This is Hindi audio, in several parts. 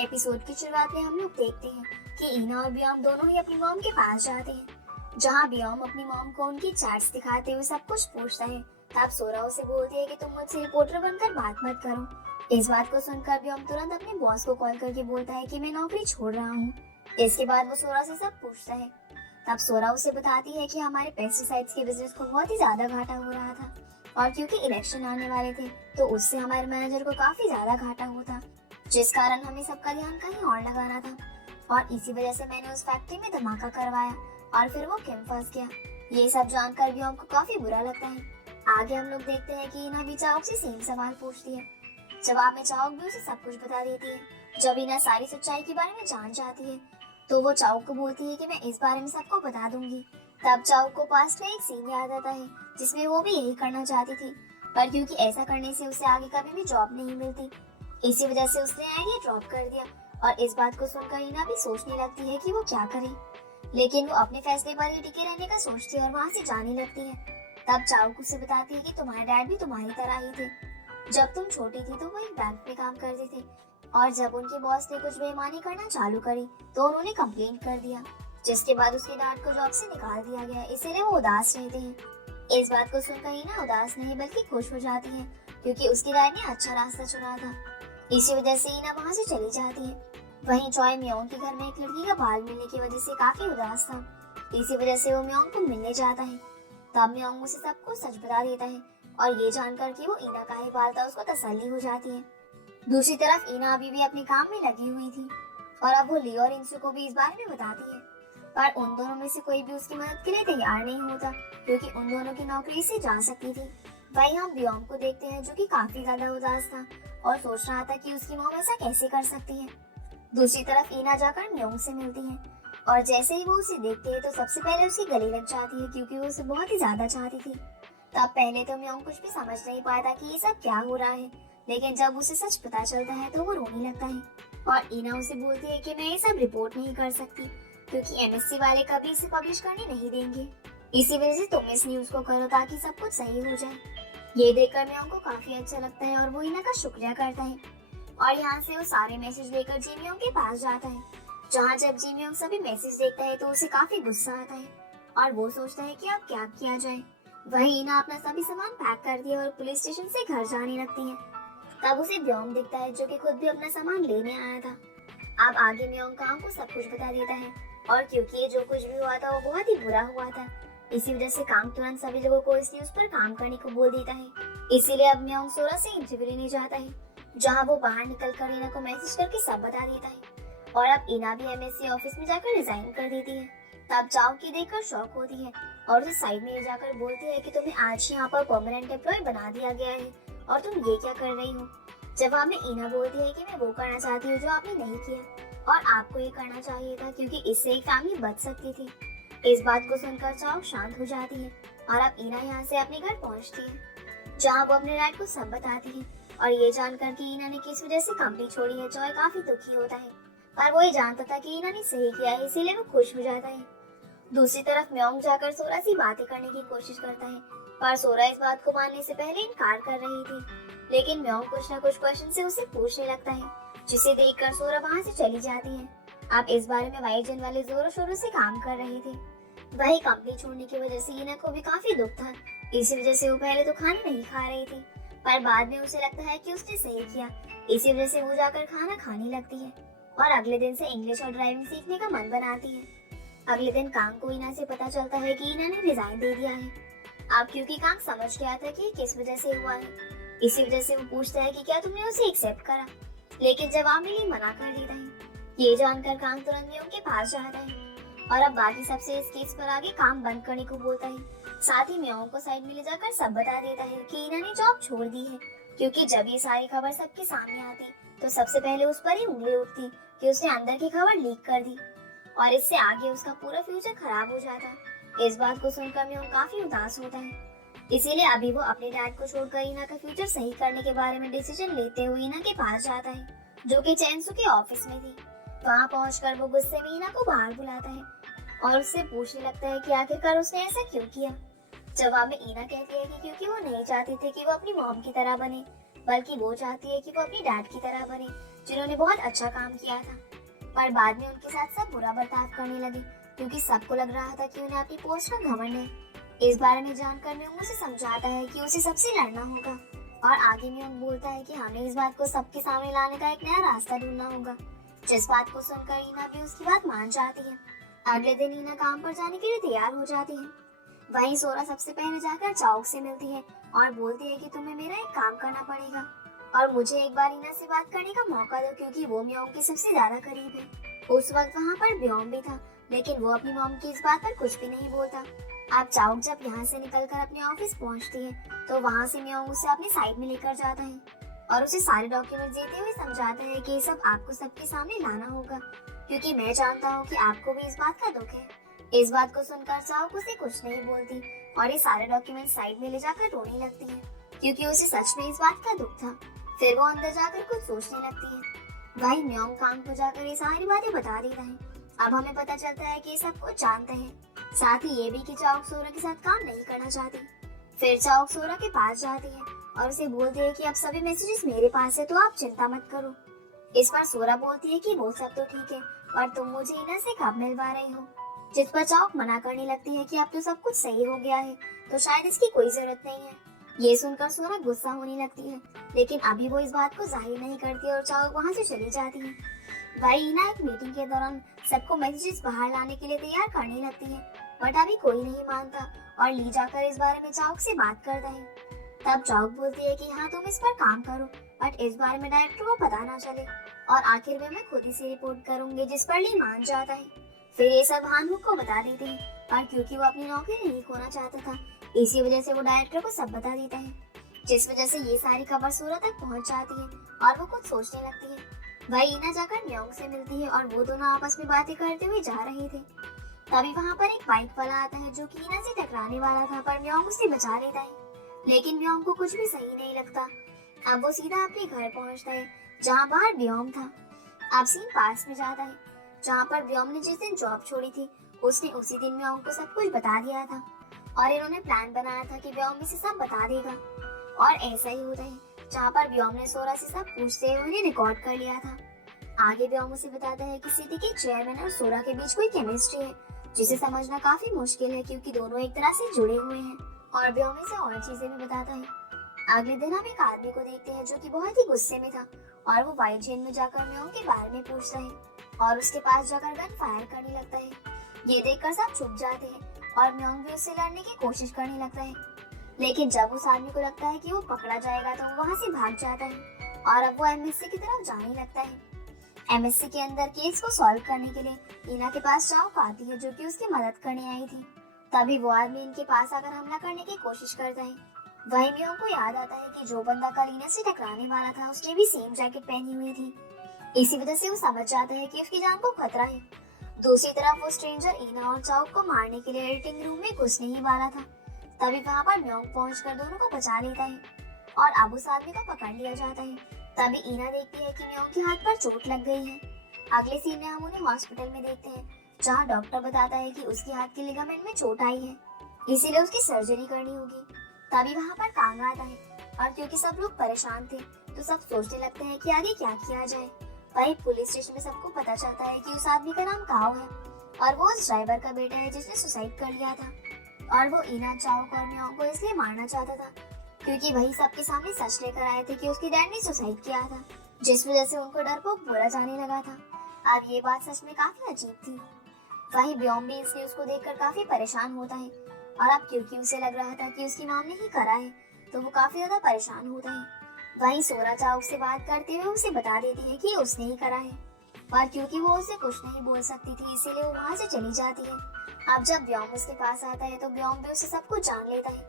एपिसोड की शुरुआत में हम लोग देखते हैं कि ईना और बियोम दोनों ही अपनी मॉम के पास जाते हैं, जहाँ बियोम अपनी मॉम को उनकी चैट्स दिखाते हुए सब कुछ पूछता है। तब सोरा उसे बोलती है कि तुम मुझसे रिपोर्टर बनकर बात मत करो। इस बात को सुनकर बियोम तुरंत अपने बॉस को कॉल करके बोलता है कि मैं नौकरी छोड़ रहा हूँ। इसके बाद वो सोरा से सब पूछता है। तब सोरा उसे बताती है कि हमारे पेस्टिसाइड्स के बिजनेस को बहुत ही ज्यादा घाटा हो रहा था, और क्योंकि इलेक्शन आने वाले थे तो उससे हमारे मैनेजर को काफी ज्यादा घाटा होता, जिस कारण हमें सबका ध्यान कहीं और लगाना था। और इसी वजह से मैंने उस फैक्ट्री में धमाका करवाया और फिर वो किम फंस गया। ये सब जानकर भी हमको काफी बुरा लगता है। आगे हम लोग देखते हैं कि इना भी चाओक से सेम सवाल पूछती है। जवाब में चाओक भी उसे सब कुछ बता देती है। जब इना सारी सच्चाई के बारे में जान जाती है तो वो चाओक को बोलती है कि मैं इस बारे में सबको बता दूंगी। तब चाओक को पास्ट में एक सीन याद आता है जिसमें वो भी यही करना चाहती थी, पर क्योंकि ऐसा करने से उसे आगे कभी भी जॉब नहीं मिलती, इसी वजह से उसने आइडिया ड्रॉप कर दिया। और इस बात को सुनकर इना भी सोचने लगती है कि वो क्या करे, लेकिन वो अपने फैसले पर ही टिके रहने का सोचती है और वहाँ से जाने लगती है। तब चाओक उसे बताती है कि तुम्हारे डैड भी तुम्हारी तरह ही थे। जब तुम छोटी थी तो वो एक बैंक में काम करते थे, और जब उनके बॉस ने कुछ बेईमानी करना चालू करी तो उन्होंने कंप्लेन कर दिया, जिसके बाद उसके डैड को जॉब से निकाल दिया गया। इसीलिए वो उदास रहते हैं। इस बात को सुनकर इना उदास नहीं बल्कि खुश हो जाती है, क्योंकि उसके डैड ने अच्छा रास्ता चुना था। इसी वजह से इना वहाँ से चली जाती है। वहीं चॉय म्योंग के घर में एक लड़की का बाल मिलने की वजह से काफी उदास था। इसी वजह से वो म्योंग को मिलने जाता है। तब म्योंग उसे सब कुछ सच बता देता है, और ये जानकर कि वो इना का ही बाल था उसको तसल्ली हो जाती है। दूसरी तरफ इना अभी भी अपने काम में लगी हुई थी, और अब वो ली और इंसु को भी इस बारे में बताती है, पर उन दोनों में से कोई भी उसकी मदद के लिए तैयार नहीं होता, क्योंकि उन दोनों की नौकरी से जा सकती थी। वहीं हम बियोम को देखते हैं जो कि काफी ज्यादा उदास था और सोच रहा था कि उसकी मॉम ऐसा कैसे कर सकती है। दूसरी तरफ ईना जाकर म्योंग से मिलती है, और जैसे ही वो उसे देखती है तो सबसे पहले उसकी गले लग जाती है, क्योंकि वो उसे बहुत ही ज्यादा चाहती थी। तब पहले तो म्योंग कुछ भी समझ नहीं पाता कि ये सब क्या हो रहा है, लेकिन जब उसे सच पता चलता है तो वो रोने लगता है। और ईना उसे बोलती है कि मैं ये सब रिपोर्ट नहीं कर सकती, क्योंकि एमएससी वाले कभी इसे पब्लिश करने नहीं देंगे। इसी वजह से तुम इस न्यूज को करो ताकि सब कुछ सही हो जाए। ये देखकर म्योंग को काफी अच्छा लगता है और वो ईना का शुक्रिया करता है। और यहाँ से वो सारे मैसेज लेकर जिम्योंग के पास जाता है, जहाँ जब जिम्योंग सभी मैसेज देखता है तो उसे काफी गुस्सा आता है और वो सोचता है कि अब क्या किया जाए। वही ईना अपना सभी सामान पैक कर दिया और पुलिस स्टेशन से घर जाने लगती है। तब उसे ब्योम दिखता है जो कि खुद भी अपना सामान लेने आया था। अब आगे म्योंग कांग को सब कुछ बता देता है, और क्योंकि ये जो कुछ भी हुआ था वो बहुत ही बुरा हुआ था, इसी वजह से कांग तुरंत सभी लोगों को इस न्यूज पर काम करने को बोल देता है। इसीलिए अब म्योंग सोरा से इंटरव्यू लेने जाता है, जहाँ वो बाहर निकल कर ईना को मैसेज करके सब बता देता है। और अब ईना भी एमएससी ऑफिस में जाकर रिजाइन कर देती है। तब चाओ की देखकर शॉक होती है और उसे साइड में ले जाकर बोलती है कि तुम्हें आज यहाँ पर परमानेंट एम्प्लॉय बना दिया गया है और तुम ये क्या कर रही हो। जवाब में ईना बोलती है कि मैं वो करना चाहती हूँ जो आपने नहीं किया, और आपको ये करना चाहिए था, क्योंकि इससे एक फैमिली बच सकती थी। इस बात को सुनकर चाओ शांत हो जाती है, और अब ईना यहाँ से अपने घर पहुँचती है, जहाँ वो अपने डैड को सब बताती है। और ये जानकर कि ईना ने किस वजह से कंपनी छोड़ी है, जॉय काफी दुखी होता है, पर वो ये जानता था कि ईना ने सही किया है, इसीलिए वो खुश हो जाता है। दूसरी तरफ म्योंग जाकर सोरा से बातें करने की कोशिश करता है, पर सोरा इस बात को मानने से पहले इनकार कर रही थी। लेकिन म्योंग कुछ न कुछ क्वेश्चन से उसे पूछने लगता है, जिसे देखकर सोरा वहाँ से चली जाती है। अब इस बारे में वाई जन वाले जोरों शोरों से काम कर रहे थे। वही कंपनी छोड़ने की वजह से ईना को भी काफी दुख था, इसी वजह से वो पहले तो खाना नहीं खा रही थी, पर बाद में उसे लगता है कि उसने सही किया, इसी वजह से वो जाकर खाना खाने लगती है और अगले दिन से इंग्लिश और ड्राइविंग सीखने का मन बनाती है। अगले दिन कांग को ईना से पता चलता है कि ईना ने रिजाइन दे दिया है। अब क्योंकि कांग समझ गया था कि किस वजह से हुआ है, इसी वजह से वो पूछता है कि क्या तुमने उसे एक्सेप्ट करा, लेकिन जवाब में ली मना कर देता है। ये जानकर कांग तुरंत म्योंग के पास जाता है, और अब बाकी सबसे इस केस पर आगे काम बंद करने को बोलता है। साथ ही म्योंग को साइड में ले जाकर सब बता देता है कि ईना ने जॉब छोड़ दी है, क्योंकि जब ये सारी खबर सबके सामने आती तो सबसे पहले उस पर ही उंगली उठती कि उसने अंदर की खबर लीक कर दी, और इससे आगे उसका पूरा फ्यूचर खराब हो जाता। इस बात को सुनकर म्योंग काफी उदास होता है, इसीलिए अभी वो अपने डैड को छोड़कर ईना का फ्यूचर सही करने के बारे में डिसीजन लेते हुए ईना के पास जाता है, जो कि चैनसू के ऑफिस में थी। वहाँ पहुंचकर वो गुस्से में ईना को बाहर बुलाता है और उससे पूछने लगता है कि आखिरकार उसने ऐसा क्यों किया। जवाब में ईना कहती है कि क्योंकि वो नहीं चाहती थी कि वो अपनी मॉम की तरह बने, बल्कि वो चाहती है कि वो अपनी डैड की तरह बने, जिन्होंने बहुत अच्छा काम किया था, पर बाद में उनके साथ सब बुरा बर्ताव करने लगे क्योंकि सबको लग रहा था कि उन्हें अपनी पोस्ट का घमंड है। इस बारे में जानकर म्योंग उसे समझाता है कि उसे सबसे लड़ना होगा और आगे म्योंग बोलता है कि हमें इस बात को सबके सामने लाने का एक नया रास्ता ढूंढना होगा। जिस बात को सुनकर ईना भी उसकी बात मान जाती है। अगले दिन ईना काम पर जाने के लिए तैयार हो जाती है। वहीं सोरा सबसे पहले जाकर चाओक से मिलती है और बोलती है कि तुम्हें मेरा एक काम करना पड़ेगा और मुझे एक बार ईना से बात करने का मौका दो क्योंकि वो म्योंग के सबसे ज्यादा करीब है। उस वक्त वहाँ पर ब्योम भी था, लेकिन वो अपनी मॉम की इस बात पर कुछ भी नहीं बोलता। अब चाओक जब यहाँ से निकलकर अपने ऑफिस पहुँचती है तो वहाँ से म्योंग उसे अपनी साइड में लेकर जाता है और उसे सारे डॉक्यूमेंट देते हुए समझाता है कि ये सब आपको सबके सामने लाना होगा क्योंकि मैं जानता हूँ कि आपको भी इस बात का दुख है। इस बात को सुनकर चाओक उसे कुछ नहीं बोलती और ये सारे डॉक्यूमेंट साइड में ले जाकर रोने लगती है क्योंकि उसे सच में इस बात का दुख था। फिर वो अंदर जाकर कुछ सोचने लगती है। वहीं म्योंग कांग को जाकर ये सारी बातें बता देता है। अब हमें पता चलता है कि सब कुछ जानते हैं, साथ ही ये भी कि चाओक सोरा के साथ काम नहीं करना चाहती। फिर चाओक सोरा के पास जाती है और उसे बोलती है कि अब सभी मैसेजेस मेरे पास है तो आप चिंता मत करो। इस पर सोरा बोलती है कि वो सब तो ठीक है पर तुम मुझे ईना से कब मिलवा रही हो। जिस पर चाओक मना करने लगती है कि अब तो सब कुछ सही हो गया है तो शायद इसकी कोई जरूरत नहीं है। ये सुनकर सोरा गुस्सा होने लगती है, लेकिन अभी वो इस बात को जाहिर नहीं करती और चाओक वहाँ से चली जाती है। वही ईना एक मीटिंग के दौरान सबको मैसेजेस बाहर लाने के लिए तैयार करने लगती है, बट अभी कोई नहीं मानता और ली जाकर इस बारे में चाओक से बात करता है। तब चाओक बोलती है कि हाँ तुम इस पर काम करो बट इस बारे में डायरेक्टर को पता ना चले और आखिर में मैं खुद ही से रिपोर्ट करूंगी, जिस पर ली मान जाता है। फिर ये सब हानवुक को बता देते हैं पर क्योंकि वो अपनी नौकरी नहीं खोना चाहता था इसी वजह से वो डायरेक्टर को सब बता देता है, जिस वजह से ये सारी खबर सूरज तक पहुंच जाती है और वो कुछ सोचने लगती है। वही ईना जाकर म्योंग से मिलती है और वो दोनों आपस में बातें करते हुए जा रहे थे। तभी वहाँ पर एक बाइक वाला आता है जो कि ईना से टकराने वाला था पर म्योंग उसे बचा लेता है, लेकिन म्योंग को कुछ भी सही नहीं लगता। अब वो सीधा अपने घर पहुँचता है जहाँ बाहर ब्योम था। अब सीन पास में जाता है जहाँ पर ब्योम ने जिस दिन जॉब छोड़ी थी उसने उसी दिन म्योंग को सब कुछ बता दिया था और इन्होंने प्लान बनाया था कि ब्योम इसे सब बता देगा। और ऐसा ही होता है जहाँ पर ब्योम ने सोरा से सब पूछते हुए उन्हें रिकॉर्ड कर लिया था। आगे ब्योम उसे बताता है कि सिटी के चेयरमैन और सोरा के बीच कोई केमिस्ट्री है जिसे समझना काफी मुश्किल है क्योंकि दोनों एक तरह से जुड़े हुए हैं, और ब्योम इसे और चीजें भी बताता है। अगले दिन हम एक आदमी को देखते हैं जो कि बहुत ही गुस्से में था और वो वाइट जेन में जाकर म्योंग के बारे में पूछता है और उसके पास जाकर गन फायर करने लगता है। ये देखकर सब चुप जाते हैं और म्योंग भी उससे लड़ने की कोशिश करने लगता है, लेकिन जब उस आदमी को लगता है कि वो पकड़ा जाएगा तो वो वहाँ से भाग जाता है और अब वो एमएससी की तरफ जाने लगता है। एमएससी के अंदर केस को सॉल्व करने के लिए ईना के पास चाओक आती है जो कि उसकी मदद करने आई थी। तभी वो आदमी इनके पास आकर हमला करने की कोशिश करता है। वहीं म्योंग को याद आता है कि जो बंदा कल ईना से टकराने वाला था उसने भी सेम जैकेट पहनी हुई थी, इसी वजह से वो समझ जाता है कि उसकी जान को खतरा है। दूसरी तरफ वो स्ट्रेंजर ईना और चाओक को मारने के लिए एडिटिंग रूम में घुसने ही वाला था। तभी वहाँ पर म्योंग पहुंचकर दोनों को बचा लेता है और अब उस आदमी को पकड़ लिया जाता है। तभी ईना देखती है कि म्योंग के हाथ पर चोट लग गई है। अगले सीन में हम उन्हें हॉस्पिटल में देखते हैं जहाँ डॉक्टर बताता है कि उसके हाथ के लिगामेंट में चोट आई है, इसीलिए उसकी सर्जरी करनी होगी। तभी वहाँ पर कांग आता है और क्योंकि सब लोग परेशान थे तो सब सोचने लगते हैं कि आगे क्या किया जाए। वही पुलिस स्टेशन में सबको पता चलता है कि उस आदमी का नाम काओ है और वो उस ड्राइवर का बेटा है जिसने सुसाइड कर लिया था और वो ईना, चाओक और म्योंग को इसलिए मारना चाहता था क्योंकि वही सबके सामने सच लेकर आए थे कि उसके डैड ने सुसाइड किया था, जिस वजह से उनको डरपोक बोला जाने लगा था। अब ये बात सच में काफी अजीब थी। वही ब्योम भी इस न्यूज को देखकर काफी परेशान होता है और अब क्योंकि उसे लग रहा था कि उसकी मॉम ने ही करा है तो वो काफी ज्यादा परेशान होता है। वहीं सोरा चाओक से बात करते हुए उसे बता देती है कि उसने ही करा है और क्योंकि वो उसे कुछ नहीं बोल सकती थी इसीलिए वो वहाँ से चली जाती है। अब जब ब्योम उसके पास आता है तो ब्योम भी उसे सब कुछ जान लेता है,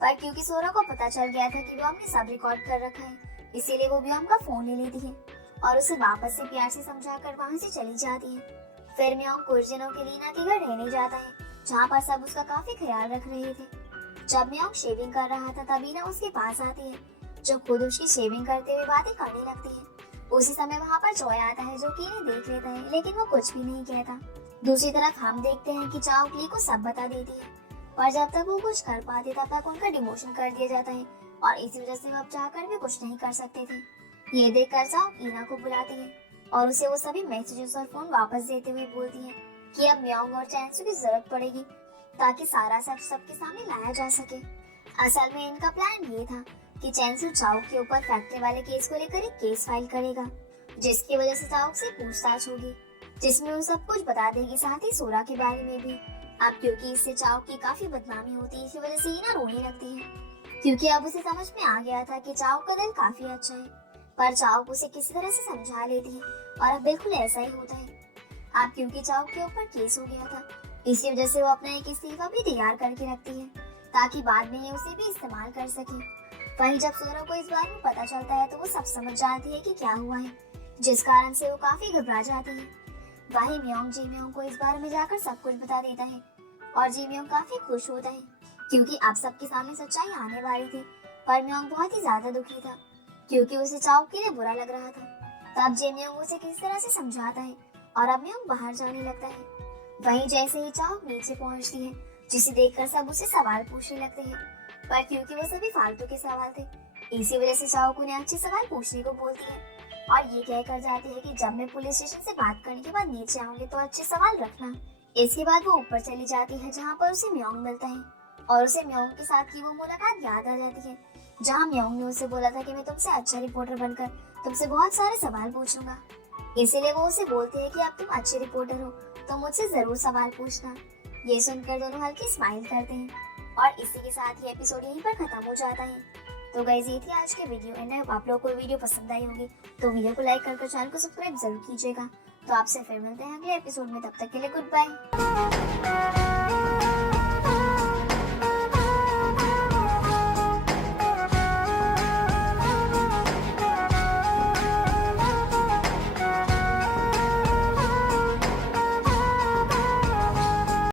पर क्योंकि सोरा को पता चल गया था कि ब्योम ने सब रिकॉर्ड कर रखा है इसीलिए वो ब्योम का फोन ले लेती है और उसे वापस से प्यार से समझाकर वहाँ से चली जाती है। फिर म्योंग कुछ दिनों के लिए ईना के घर रहने जाता है जहाँ पर सब उसका काफी ख्याल रख रहे थे। जब म्योंग शेविंग कर रहा था तभी ईना उसके पास आती है जो खुद उसकी शेविंग करते हुए बातें करने लगती है। उसी समय वहाँ पर जॉय आता है जो कि इन्हें देख लेता है लेकिन वो कुछ भी नहीं कहता। दूसरी तरफ हम देखते हैं कि चाओक ली को सब बता देती है पर जब तक वो कुछ कर पाते तब तक उनका डिमोशन कर दिया जाता है और इसी वजह से वो अब चाहकर भी कुछ नहीं कर सकते थे। ये देखकर चाओ ईना को बुलाती है और उसे वो सभी मैसेजेस और फोन वापस देते हुए बोलती है कि अब म्योंग और चैंसू की जरूरत पड़ेगी ताकि सारा सब सबके सामने लाया जा सके। असल में इनका प्लान ये था कि चैंसू चाओ के ऊपर फैक्ट्री वाले केस को लेकर एक केस फाइल करेगा, जिसकी वजह से चाओ से पूछताछ होगी, जिसमें वो सब कुछ बता देगी, साथ ही सोरा के बारे में भी। अब क्योंकि इससे चाओ की काफी बदनामी होती है, इसी वजह से ईना रोने लगती है, क्योंकि अब उसे समझ में आ गया था कि चाओ का दिल काफी अच्छा है, पर चाओ उसे किसी तरह से समझा लेती है और अब बिल्कुल ऐसा ही होता है। अब क्योंकि चाओ के ऊपर केस हो गया था, इसी वजह से वो अपना एक इस्तीफा भी तैयार करके रखती है ताकि बाद में ये उसे भी इस्तेमाल कर सके। वहीं जब सोरा को इस बारे में पता चलता है तो वो सब समझ जाती है कि क्या हुआ है, जिस कारण से वो काफी घबरा जाती है। वहीं म्योंग जी म्योंग को इस बारे में जाकर सब कुछ बता देता है और जी म्योंग काफी खुश होता है क्योंकि अब सबके सामने सच्चाई आने वाली थी। पर म्योंग बहुत ही ज्यादा दुखी था क्योंकि उसे चाओ के लिए बुरा लग रहा था। तब जे म्योंग उसे किस तरह से समझाता है और अब म्योंग बाहर जाने लगता है। वहीं जैसे ही चाओ नीचे पहुंचती है, जिसे देखकर सब उसे सवाल पूछने लगते हैं, पर क्योंकि वो सभी फालतू के सवाल थे, इसी वजह से चाओ को उन्हें अच्छे सवाल पूछने को बोलती है और ये कहकर जाती है कि जब मैं पुलिस स्टेशन से बात करने के बाद नीचे आऊंगी तो अच्छे सवाल रखना। इसके बाद वो ऊपर चली जाती है जहाँ पर उसे म्योंग मिलता है और उसे म्योंग के साथ की वो मुलाकात याद आ जाती है, जहाँ म्योंग ने उसे बोला था कि मैं तुमसे अच्छा रिपोर्टर बनकर तुमसे बहुत सारे सवाल पूछूंगा। इसीलिए वो उसे बोलते हैं कि अब तुम अच्छे रिपोर्टर हो तो मुझसे जरूर सवाल पूछना। ये सुनकर दोनों हल्की स्माइल करते हैं और इसी के साथ ये एपिसोड यहीं पर खत्म हो जाता है। तो गाइस ये थी आज के वीडियो एंड आप लोगों को वीडियो पसंद आई होगी तो वीडियो को लाइक करके चैनल को सब्सक्राइब जरूर कीजिएगा। तो आपसे फिर मिलते हैं अगले एपिसोड में, तब तक के लिए गुड बाय।